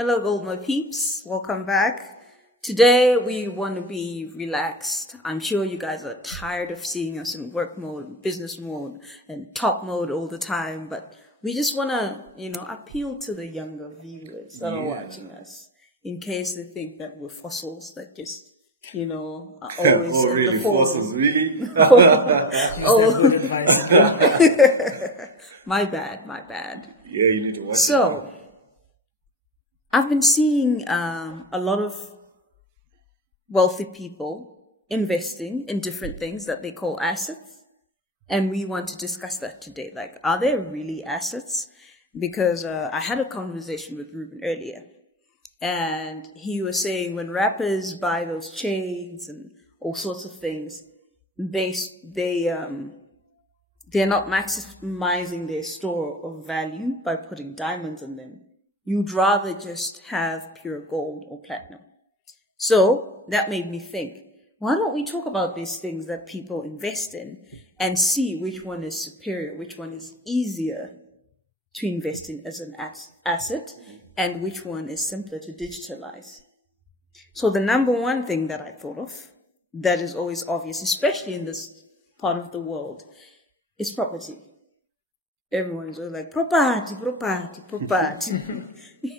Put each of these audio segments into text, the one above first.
Hello, Goldma peeps. Welcome back. Today, we want to be relaxed. I'm sure you guys are tired of seeing us in work mode, business mode, and top mode all the time. But we just want to, appeal to the younger viewers that are watching us in case they think that we're fossils that just, are always oh, really? the form. Fossils, really? My bad. Yeah, you need to watch So, I've been seeing a lot of wealthy people investing in different things that they call assets. And we want to discuss that today. Like, are they really assets? Because I had a conversation with Ruben earlier. And he was saying when rappers buy those chains and all sorts of things, they're not maximizing their store of value by putting diamonds on them. You'd rather just have pure gold or platinum. So that made me think, why don't we talk about these things that people invest in and see which one is superior, which one is easier to invest in as an asset, and which one is simpler to digitalize. So the number one thing that I thought of that is always obvious, especially in this part of the world, is property. Everyone is always like, property.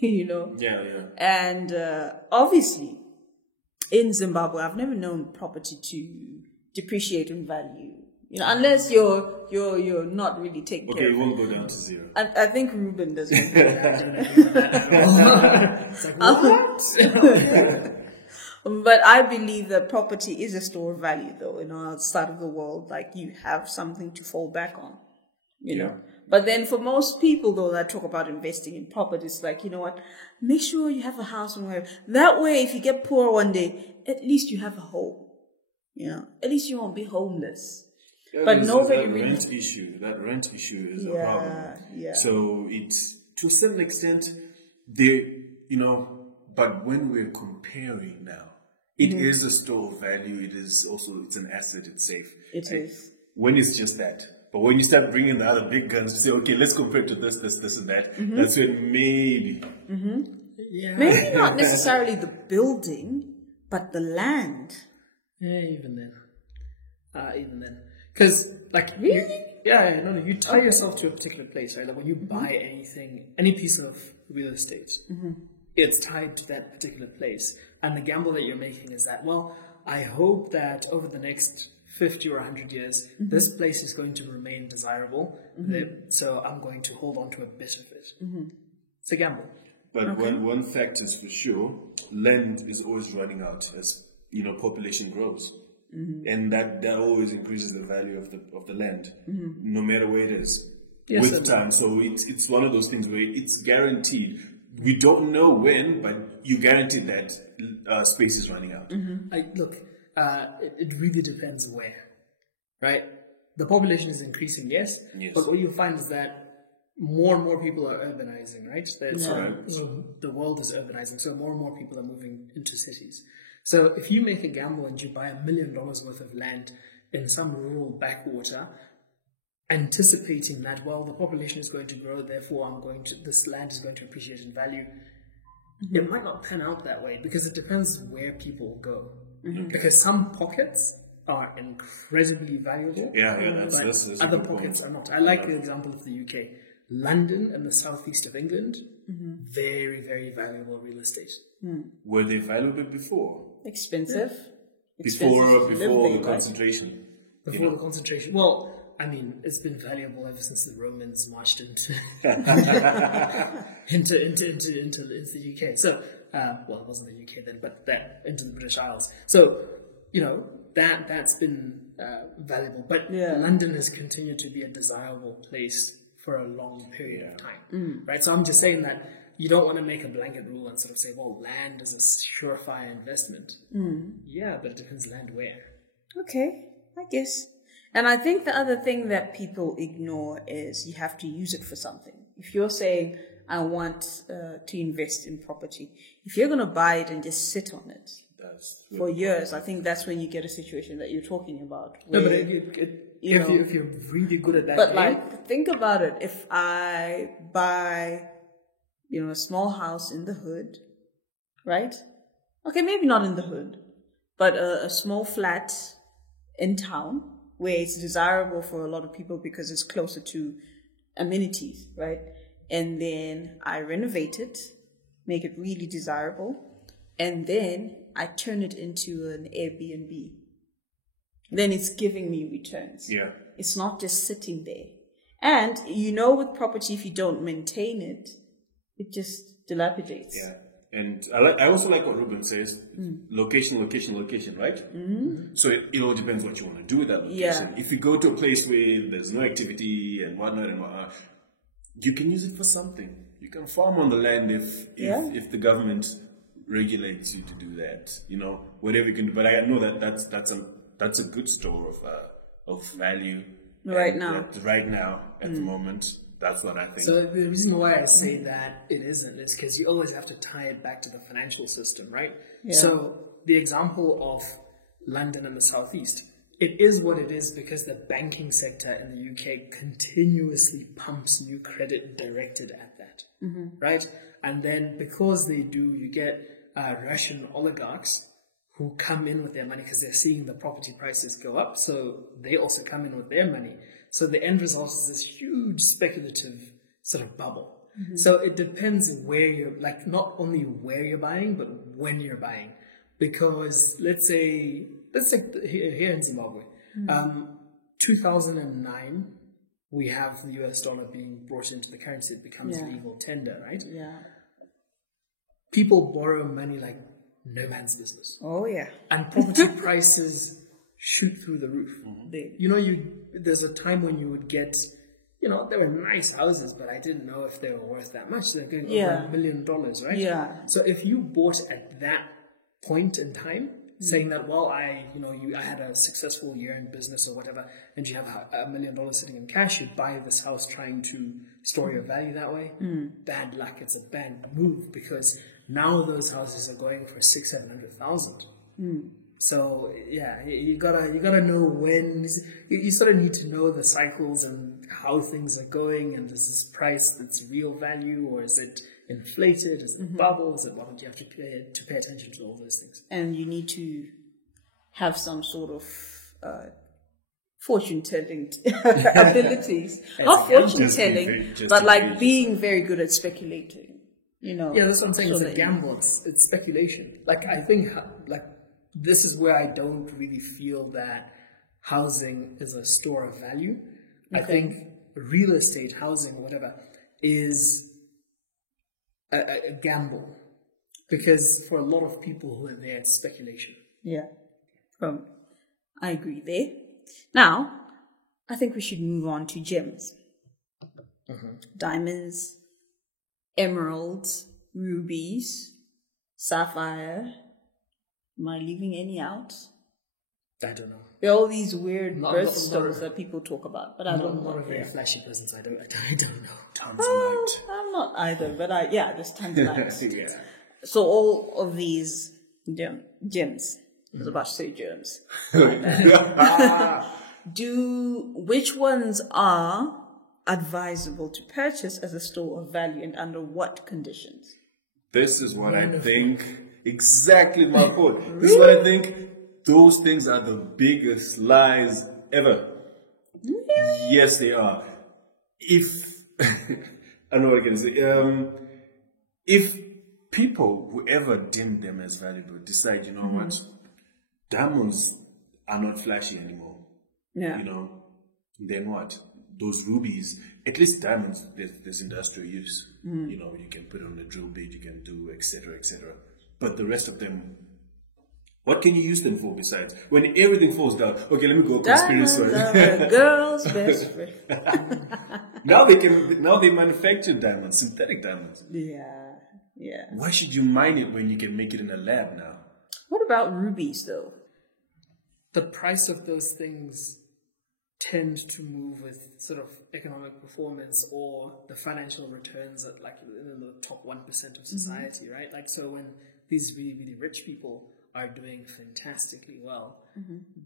Yeah. And obviously, in Zimbabwe, I've never known property to depreciate in value. Unless you're not really taking care of it. Okay, it won't go down to zero. I think Ruben doesn't. It's like, what? But I believe that property is a store of value, though, outside of the world. Like, you have something to fall back on, you know. But then for most people, though, that talk about investing in property, it's like, you know what, make sure you have a house somewhere. That way, if you get poor one day, at least you have a home. At least you won't be homeless. Yeah, but nobody that really... That rent issue is a problem. Yeah. So it's, to a certain extent, but when we're comparing now, it is a store of value. It's an asset. It's safe. It is. When it's just that. But when you start bringing the other big guns, you say, okay, let's compare it to this, and that. That's when maybe. Yeah. Maybe not necessarily the building, but the land. Yeah, even then. Because, Really? You tie yourself to a particular place, right? Like when you buy anything, any piece of real estate, it's tied to that particular place. And the gamble that you're making is that, well, I hope that over the next 50 or 100 years, this place is going to remain desirable, so I'm going to hold on to a bit of it. It's a gamble. But one fact is for sure, land is always running out as population grows, and that always increases the value of the land, no matter where it is, with time. So it's one of those things where it's guaranteed. We don't know when, but you guarantee that space is running out. It really depends where, right? The population is increasing, yes. But what you'll find is that more and more people are urbanizing, right? The world is urbanizing, so more and more people are moving into cities. So if you make a gamble and you buy $1 million worth of land in some rural backwater, anticipating that, well, the population is going to grow, therefore this land is going to appreciate in value, it might not pan out that way because it depends where people go. Because some pockets are incredibly valuable. That's other pockets are not. I like the example of the UK. London and the southeast of England, very, very valuable real estate. Were they valuable before? Expensive. Before to live the there, right? concentration. Before the concentration. Well, I mean, it's been valuable ever since the Romans marched into the UK. So, it wasn't the UK then, but into the British Isles. So, that's been valuable. But London has continued to be a desirable place for a long period of time, right? So I'm just saying that you don't want to make a blanket rule and sort of say, well, land is a surefire investment. Yeah, but it depends land where. Okay, I guess. And I think the other thing that people ignore is you have to use it for something. If you're saying, I want to invest in property, if you're going to buy it and just sit on it for years, I think that's when you get a situation that you're talking about. No, but if you're really good at that but think about it. If I buy a small house in the hood, right? Okay, maybe not in the hood, but a small flat in town where it's desirable for a lot of people because it's closer to amenities, right? And then I renovate it, make it really desirable, and then I turn it into an Airbnb. Then it's giving me returns. Yeah. It's not just sitting there. And with property, if you don't maintain it, it just dilapidates. Yeah. And I also like what Ruben says, location, right? Mm-hmm. So it all depends what you want to do with that location. Yeah. If you go to a place where there's no activity and whatnot, you can use it for something. You can farm on the land if the government regulates you to do that. Whatever you can do. But I know that's a good store of value right now. Right now, at the moment. That's what I think. So the reason why I say that it isn't is because you always have to tie it back to the financial system, right? Yeah. So the example of London and the Southeast, it is what it is because the banking sector in the UK continuously pumps new credit directed at that, right? And then because they do, you get Russian oligarchs who come in with their money because they're seeing the property prices go up, so they also come in with their money. So the end result is this huge speculative sort of bubble. Mm-hmm. So it depends where you're, not only where you're buying, but when you're buying. Because let's say here in Zimbabwe, 2009, we have the US dollar being brought into the currency. It becomes the legal tender, right? Yeah. People borrow money like no man's business. Oh, yeah. And property prices shoot through the roof. Mm-hmm. There's a time when you would get, there were nice houses, but I didn't know if they were worth that much. They're going over $1 million, right? Yeah. So if you bought at that point in time, saying that, well, I had a successful year in business or whatever, and you have $1 million sitting in cash, you buy this house trying to store your value that way. Bad luck. It's a bad move because now those houses are going for $600,000-700,000. So yeah, you gotta know when you sort of need to know the cycles and how things are going, and is this price that's real value or is it inflated? Is it bubbles? And what do you have to pay attention to all those things? And you need to have some sort of fortune telling abilities, not fortune telling, but being very good at speculating. Yeah, that's what I'm saying. It's a gamble. It's speculation. I think this is where I don't really feel that housing is a store of value. Okay. I think real estate, housing, whatever, is a gamble. Because for a lot of people who are there, it's speculation. Yeah. I agree there. Now, I think we should move on to gems. Diamonds, emeralds, rubies, sapphire. Am I leaving any out? I don't know. There are all these weird birthstones that people talk about, but I don't know. Not a very flashy presence. I don't know. Tanzanite. I'm not either, but there's tanzanite. Yeah. So all of these gems. I was about to say germs. Which ones are advisable to purchase as a store of value and under what conditions? This is what I think. Exactly my point. This is what I think. Those things are the biggest lies ever. Yes, they are. I know what I can say. If people, whoever deemed them as valuable, decide, what, diamonds are not flashy anymore. Yeah. Then what? Those rubies, at least diamonds, there's industrial use. You can put on a drill bit, you can do, etc., etc. But the rest of them, what can you use them for besides? When everything falls down, okay, let me go conspiracy. Girl's best friend. Now they manufacture diamonds, synthetic diamonds. Yeah, yeah. Why should you mine it when you can make it in a lab now? What about rubies, though? The price of those things tend to move with sort of economic performance or the financial returns at in the top 1% of society, right? So when these really, really rich people are doing fantastically well,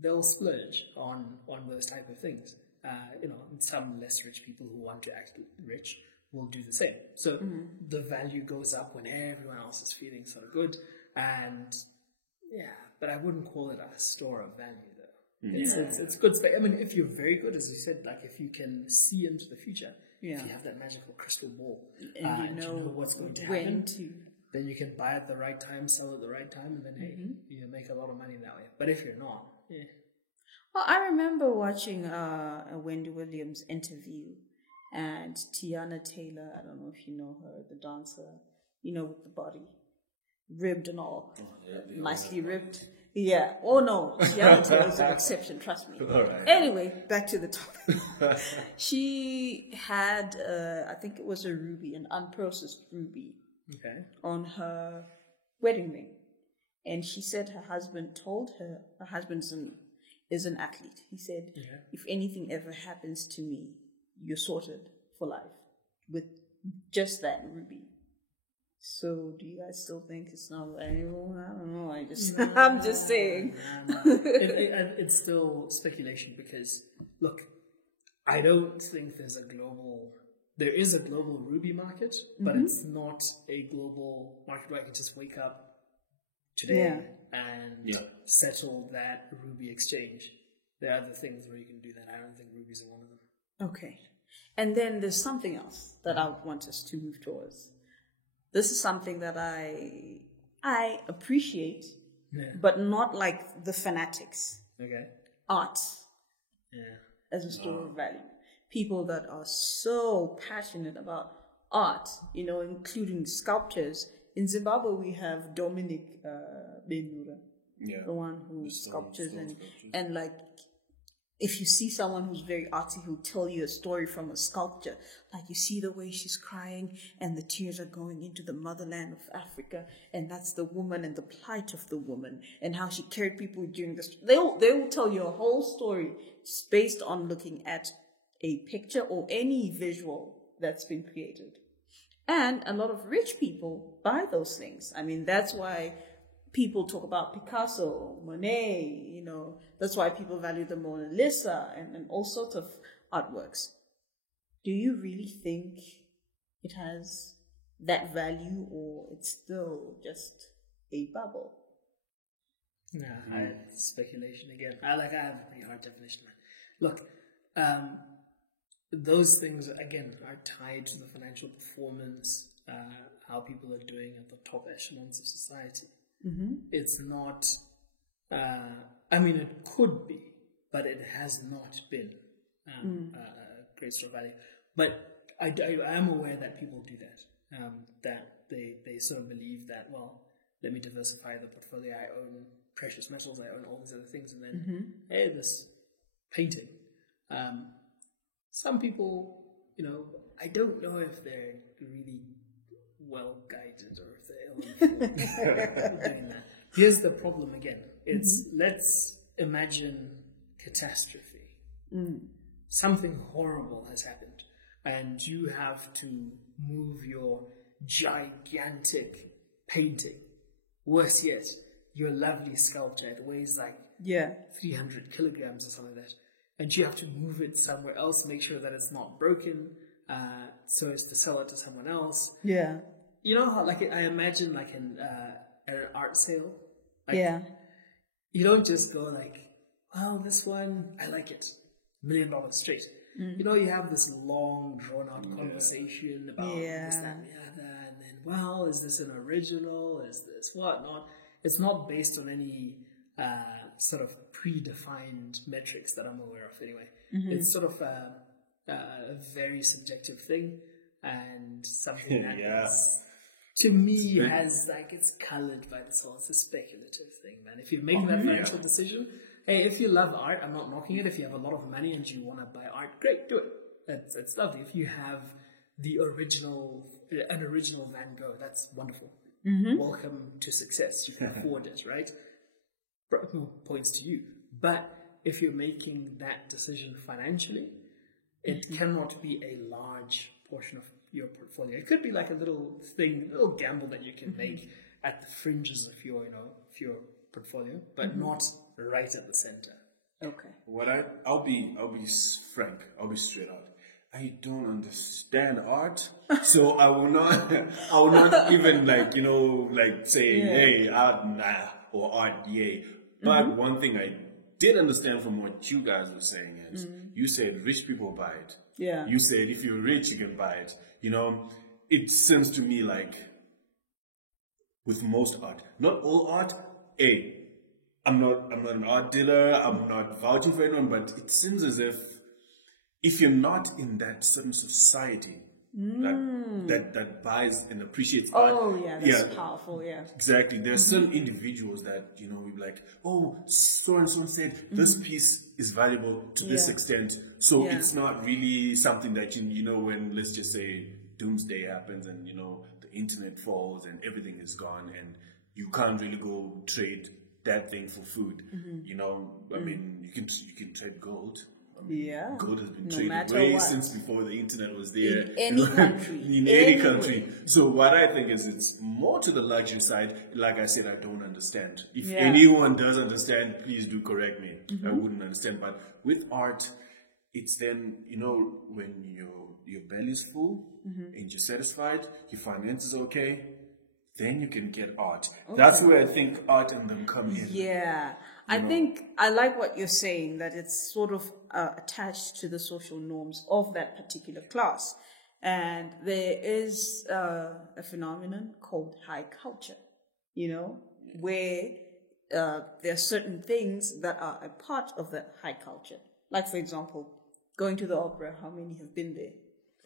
they'll splurge on those type of things. Some less rich people who want to act rich will do the same. So the value goes up when everyone else is feeling sort of good. And but I wouldn't call it a store of value though. It's good. I mean, if you're very good, as you said, like if you can see into the future, if you have that magical crystal ball, and you know what's going to happen, then you can buy at the right time, sell at the right time, and then you make a lot of money that way. But if you're not, Well, I remember watching a Wendy Williams interview, and Tiana Taylor, I don't know if you know her, the dancer, with the body, ribbed and all, nicely ribbed. Yeah. Oh no, Tiana Taylor's an exception, trust me. Right. Anyway, back to the topic. She had, I think it was a ruby, an unprocessed ruby, on her wedding ring. And she said her husband told her, her husband is an athlete. He said, if anything ever happens to me, you're sorted for life with just that ruby. So do you guys still think it's not valuable? I don't know. I'm just saying. It's still speculation because, look, I don't think there is a global ruby market, but it's not a global market where I can just wake up today and settle that ruby exchange. There are other things where you can do that. I don't think rubies are one of them. Okay. And then there's something else that I would want us to move towards. This is something that I appreciate, but not like the fanatics. Okay. Art as a store of value. People that are so passionate about art, including sculptors. In Zimbabwe, we have Dominic Benura, the one who sculptures and like, if you see someone who's very artsy who'll tell you a story from a sculpture, like you see the way she's crying and the tears are going into the motherland of Africa, and that's the woman and the plight of the woman and how she cared people during this. They will tell you a whole story just based on looking at a picture or any visual that's been created. And a lot of rich people buy those things. I mean, that's why people talk about Picasso, Monet, that's why people value the Mona Lisa and all sorts of artworks. Do you really think it has that value, or it's still just a bubble? Speculation again. I have a pretty hard definition. Look, those things, again, are tied to the financial performance, how people are doing at the top echelons of society. It's not, it could be, but it has not been a great store of value. But I am aware that people do that, that they sort of believe that, well, let me diversify the portfolio. I own precious metals, I own all these other things, and then, hey, this painting. Some people, I don't know if they're really well guided or if they're doing that. Here's the problem again. It's let's imagine catastrophe. Something horrible has happened, and you have to move your gigantic painting. Worse yet, your lovely sculpture. It weighs like 300 kilograms or something like that. And you have to move it somewhere else, make sure that it's not broken, so as to sell it to someone else. Yeah. You know how, I imagine, at an art sale. You don't just go well, this one, I like it. $1 million straight. You have this long, drawn-out conversation about this, that, and the other, and then, well, is this an original? Is this whatnot? It's not based on any sort of predefined metrics that I'm aware of anyway. It's sort of a very subjective thing, and something that is, to me, has it's colored by this whole, it's a speculative thing, man. If you're making that financial decision, hey, if you love art, I'm not knocking it. If you have a lot of money and you want to buy art, great, do it. It's lovely. If you have an original Van Gogh, that's wonderful. Welcome to success. You can afford it, right? Points to you. But if you're making that decision financially, it cannot be a large portion of your portfolio. It could be like a little gamble that you can make at the fringes of your portfolio, but not right at the center. Okay. I'll be frank. I'll be straight out. I don't understand art, so I will not even say, hey, art, nah, or art, yay. But one thing I did understand from what you guys were saying is, you said rich people buy it. Yeah. You said if you're rich, you can buy it. It seems to me like with most art, not all art, I'm not an art dealer, I'm not vouching for anyone, but it seems as if you're not in that certain society that buys and appreciates art. Oh, yeah, that's powerful, yeah. Exactly. There are some individuals that, we're like, oh, so-and-so said this piece is valuable to this extent. So it's not really something that, when, let's just say, doomsday happens and, the internet falls and everything is gone and you can't really go trade that thing for food. I mean, you can trade gold. Gold has been traded way since before the internet was there. In any country. In any country. So what I think is it's more to the luxury side. Like I said, I don't understand. If anyone does understand, please do correct me. I wouldn't understand. But with art, it's then, when your belly's full and you're satisfied, your finances okay, then you can get art. Okay. That's where I think art and them come in. Yeah. I think I like what you're saying, that it's sort of attached to the social norms of that particular class. And there is a phenomenon called high culture, where there are certain things that are a part of that high culture. Like, for example, going to the opera. How many have been there?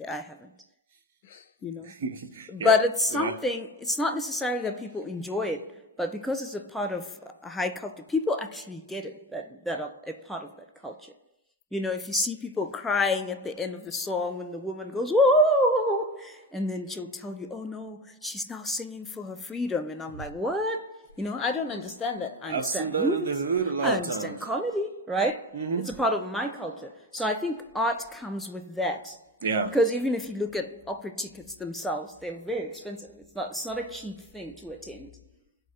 Okay, I haven't. But it's something, it's not necessarily that people enjoy it, but because it's a part of a high culture, people actually get it, that are a part of that culture. If you see people crying at the end of the song when the woman goes, whoa, and then she'll tell you, oh no, she's now singing for her freedom. And I'm like, what? I don't understand that. I understand movies. I understand comedy, right? It's a part of my culture. So I think art comes with that. Yeah. Because even if you look at opera tickets themselves, they're very expensive. It's not a cheap thing to attend.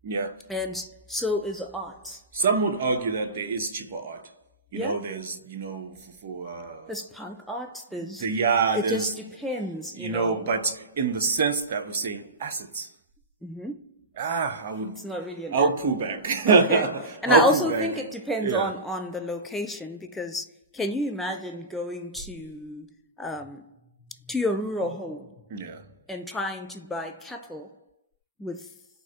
Yeah. And so is art. Some would argue that there is cheaper art. There's, there's punk art, it just depends, but in the sense that we're saying assets. It's not really I'll pull back. Okay. And I also think it depends on the location, because can you imagine going to your rural home and trying to buy cattle with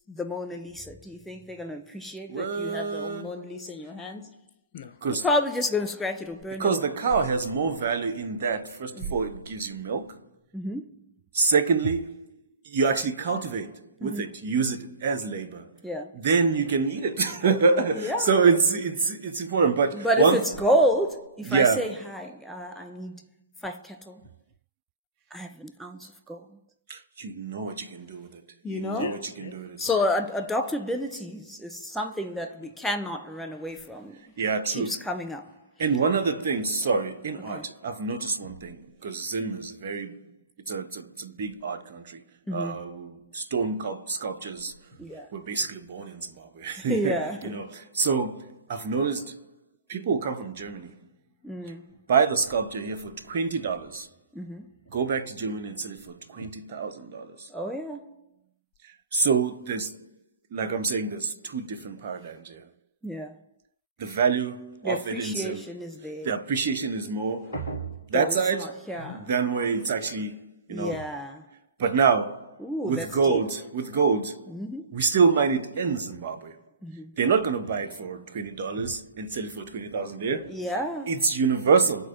the Mona Lisa? Do you think they're going to appreciate that you have the Mona Lisa in your hands? No. You're probably just going to scratch it or burn it. Because the cow has more value in that. First of all, it gives you milk. Secondly, you actually cultivate with it, use it as labor. Yeah. Then you can eat it. So it's important. But if it's gold, if I say, hi, I need 5 cattle, I have an ounce of gold. You know what you can do with it. You know what you can do with it. So adaptability is something that we cannot run away from. Yeah, true. Keeps coming up. And one other thing, in art, I've noticed one thing, because Zim is it's a big art country. Stone sculptures were basically born in Zimbabwe. Yeah. So I've noticed people come from Germany, buy the sculpture here for $20. Go back to Germany and sell it for $20,000. Oh yeah. So there's 2 different paradigms here. Yeah. The value the of appreciation is there. The appreciation is more that side than where it's actually Yeah. But now with gold, we still mine it in Zimbabwe. They're not going to buy it for $20 and sell it for $20,000 there. Yeah. It's universal.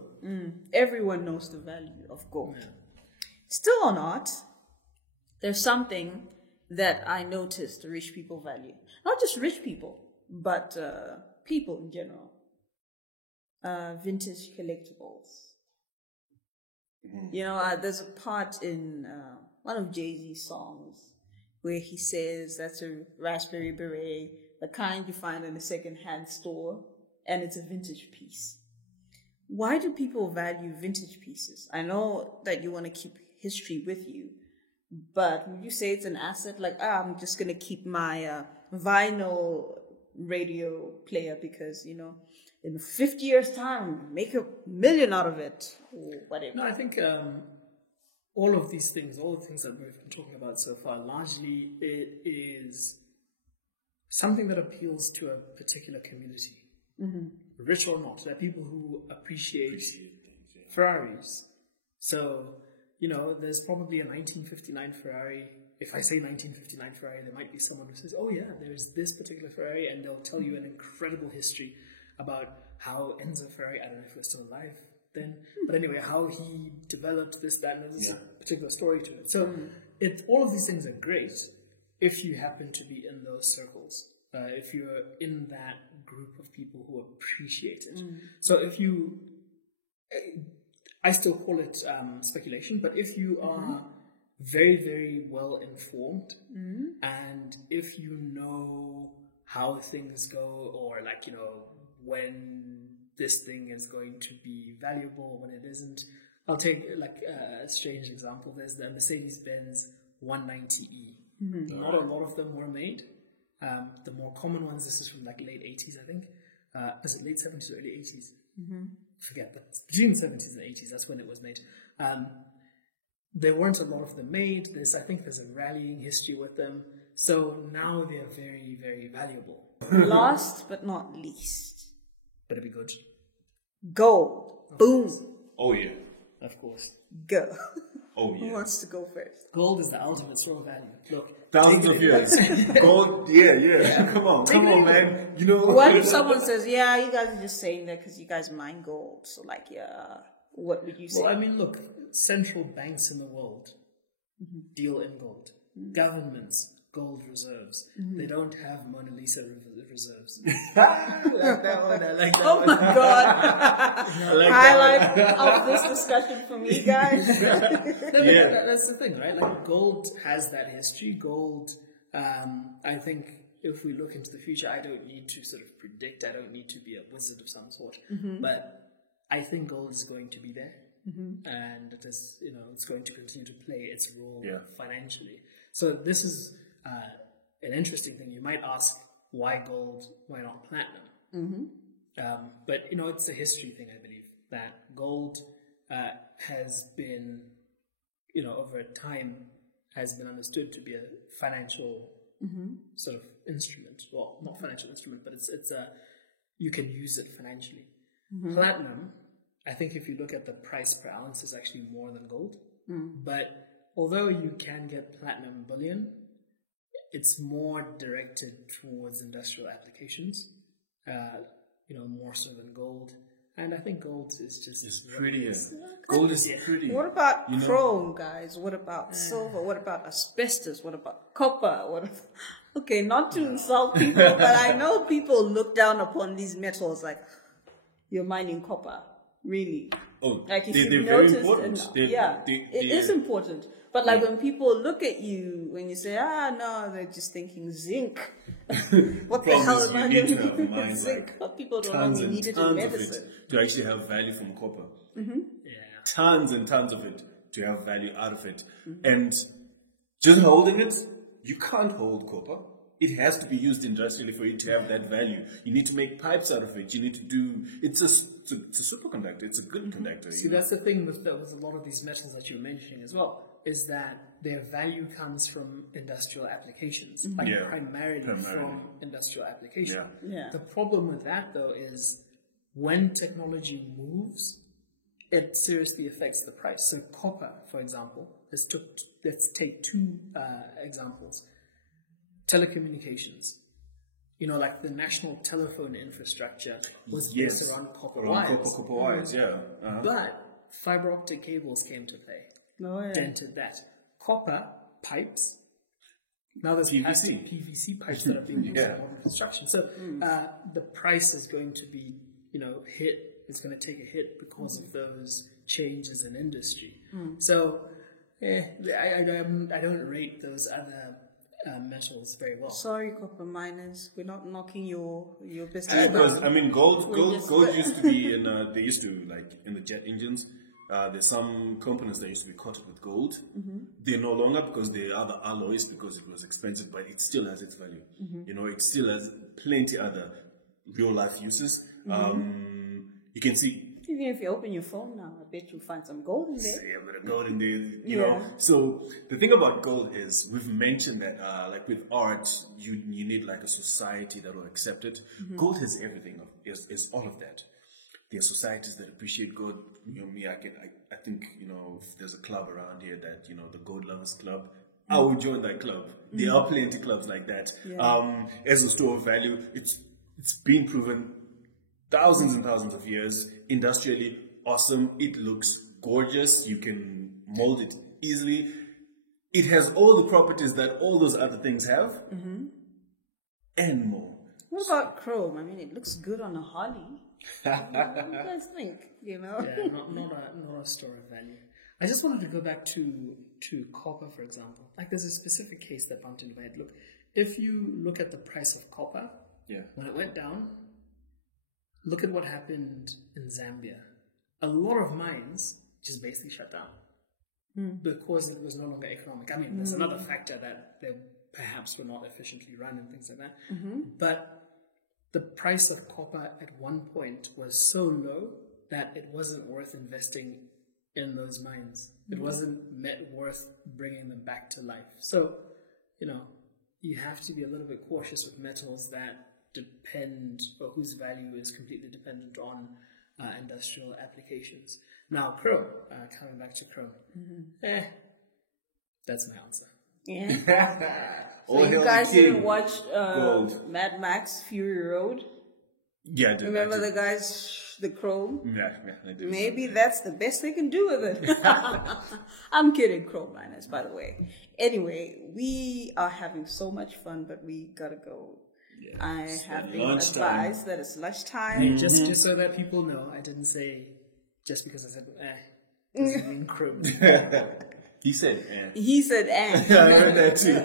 Everyone knows the value of gold. Yeah. Still on art, there's something that I noticed rich people value. Not just rich people, but people in general. Vintage collectibles. There's a part in one of Jay-Z's songs where he says that's a Raspberry Beret, the kind you find in a second-hand store, and it's a vintage piece. Why do people value vintage pieces? I know that you want to keep history with you, but would you say it's an asset? Like, I'm just going to keep my vinyl radio player because, you know, in 50 years' time, make $1 million out of it or whatever. No, I think all of these things, all the things that we've been talking about so far, largely it is something that appeals to a particular community, rich or not. There are people who appreciate Ferraris. So, you know, there's probably a 1959 Ferrari. If I say 1959 Ferrari, there might be someone who says, oh yeah, there's this particular Ferrari, and they'll tell you an incredible history about how Enzo Ferrari, I don't know if we're still alive then, but anyway, how he developed this, that, and there's a particular story to it. So all of these things are great if you happen to be in those circles, if you're in that group of people who appreciate it. So if you, I still call it speculation, but if you are very, very well informed, and if you know how things go, or like, you know, when this thing is going to be valuable, when it isn't. I'll take like a strange example. There's the Mercedes-Benz 190E. Not a lot of them were made. The more common ones, this is from like late 80s, I think. Was it late 70s or early 80s? Forget, but between the 70s and 80s, that's when it was made. There weren't a lot of them made. I think there's a rallying history with them. So now they're very, very valuable. Last but not least. Better be good. Gold. Boom. Oh, yeah. Of course. Go. Oh, yeah. Who wants to go first? Gold is the ultimate store of value. Look. Thousands of years. Gold, yeah. Come on, man. You know. What if someone says, yeah, you guys are just saying that because you guys mine gold. So like, yeah, what would you say? Well, I mean, look, central banks in the world deal in gold. Governments, gold reserves. They don't have Mona Lisa reserves. Oh my God. Highlight of this discussion for me, guys. That's the thing, right? Like gold has that history. Gold, I think if we look into the future, I don't need to sort of predict. I don't need to be a wizard of some sort. But I think gold is going to be there. And it is, you know, it's going to continue to play its role financially. So this is an interesting thing. You might ask, why gold? Why not platinum? But you know, it's a history thing. I believe that gold has been, you know, over time has been understood to be a financial sort of instrument. Well, not financial instrument, but it's a you can use it financially. Platinum, I think if you look at the price per ounce, is actually more than gold. But although you can get platinum bullion, it's more directed towards industrial applications, you know, more so than gold. And I think gold is just... It's prettier. Gold is pretty. What about chrome, guys? What about silver? What about asbestos? What about copper? Okay, not to insult people, but I know people look down upon these metals like, you're mining copper. Really? Oh, like if they're very important. It is important. But like when people look at you, when you say, no, they're just thinking zinc. What the hell am I doing with zinc? But people don't know you need it in medicine. To actually have value from copper. Tons and tons of it to have value out of it. And just holding it, you can't hold copper. It has to be used industrially for it to have that value. You need to make pipes out of it. You need to do... It's a superconductor. It's a good conductor. See, that's the thing with a lot of these metals that you were mentioning as well, is that their value comes from industrial applications. Primarily from industrial application. The problem with that, though, is when technology moves, it seriously affects the price. So copper, for example, let's take two examples. Telecommunications. You know, like the national telephone infrastructure was based around copper wires. Copper wires, But fiber optic cables came to play. Dented that. Copper pipes. Now there's PVC pipes that are being used in modern construction. So the price is going to be, you know, it's going to take a hit because of those changes in industry. So I don't rate those other metals very well. Sorry, copper miners, we're not knocking your business. Because I mean, gold used to be in they used to like in the jet engines. there's some components that used to be coated with gold. They're no longer because there are other alloys because it was expensive, but it still has its value. You know, it still has plenty other real life uses. You can see. Even if you open your phone now, I bet you'll find some gold in there. Yeah, a bit of gold in there, you know. So the thing about gold is, we've mentioned that, like with art, you need like a society that will accept it. Gold has everything. Is all of that. There are societies that appreciate gold. You know, me, I think, you know, if there's a club around here that, you know, the Gold Lovers Club, I would join that club. There are plenty of clubs like that. As a store of value, it's been proven thousands and thousands of years, industrially awesome. It looks gorgeous. You can mold it easily. It has all the properties that all those other things have, and more. What about chrome? I mean, it looks good on a Harley. What do you guys think? You know, yeah, not a store of value. I just wanted to go back to copper, for example. Like, there's a specific case that bumped into my head. Look, if you look at the price of copper, when it went down, look at what happened in Zambia. A lot of mines just basically shut down because it was no longer economic. I mean, there's another factor that they perhaps were not efficiently run and things like that. But the price of copper at one point was so low that it wasn't worth investing in those mines. It wasn't worth bringing them back to life. So, you know, you have to be a little bit cautious with metals that depend, or whose value is completely dependent on industrial applications. Now, chrome, coming back to chrome, that's my answer. Yeah. So you guys didn't watch Mad Max Fury Road? Yeah, I did. Remember the guys, the chrome? Yeah, I did. Maybe that's the best they can do with it. I'm kidding, chrome miners, by the way. Anyway, we are having so much fun, but we gotta go. Yeah, I have been advised that it's lunchtime. Just so that people know, I didn't say just because I said doesn't mean chrome. He said eh. He said eh. I heard that too.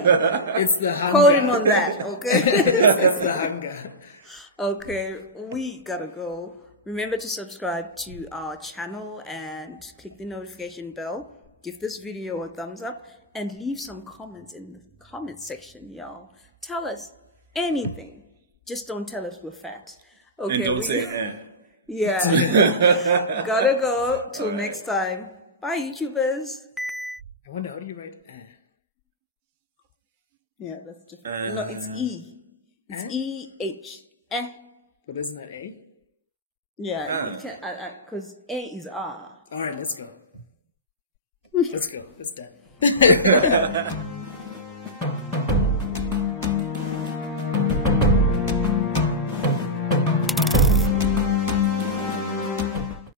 It's the hunger. Quote him on that, okay? It's the hunger. Okay, we gotta go. Remember to subscribe to our channel and click the notification bell. Give this video a thumbs up and leave some comments in the comment section, y'all. Tell us anything. Just don't tell us we're fat. Okay. And don't say eh. Yeah. Gotta go. Till next time. Bye, YouTubers. I wonder, how do you write eh? Yeah, that's different. No, it's E. It's E-H. Eh. But isn't that A? Yeah, you can't, because A is R. Alright, let's go. Let's go. It's done.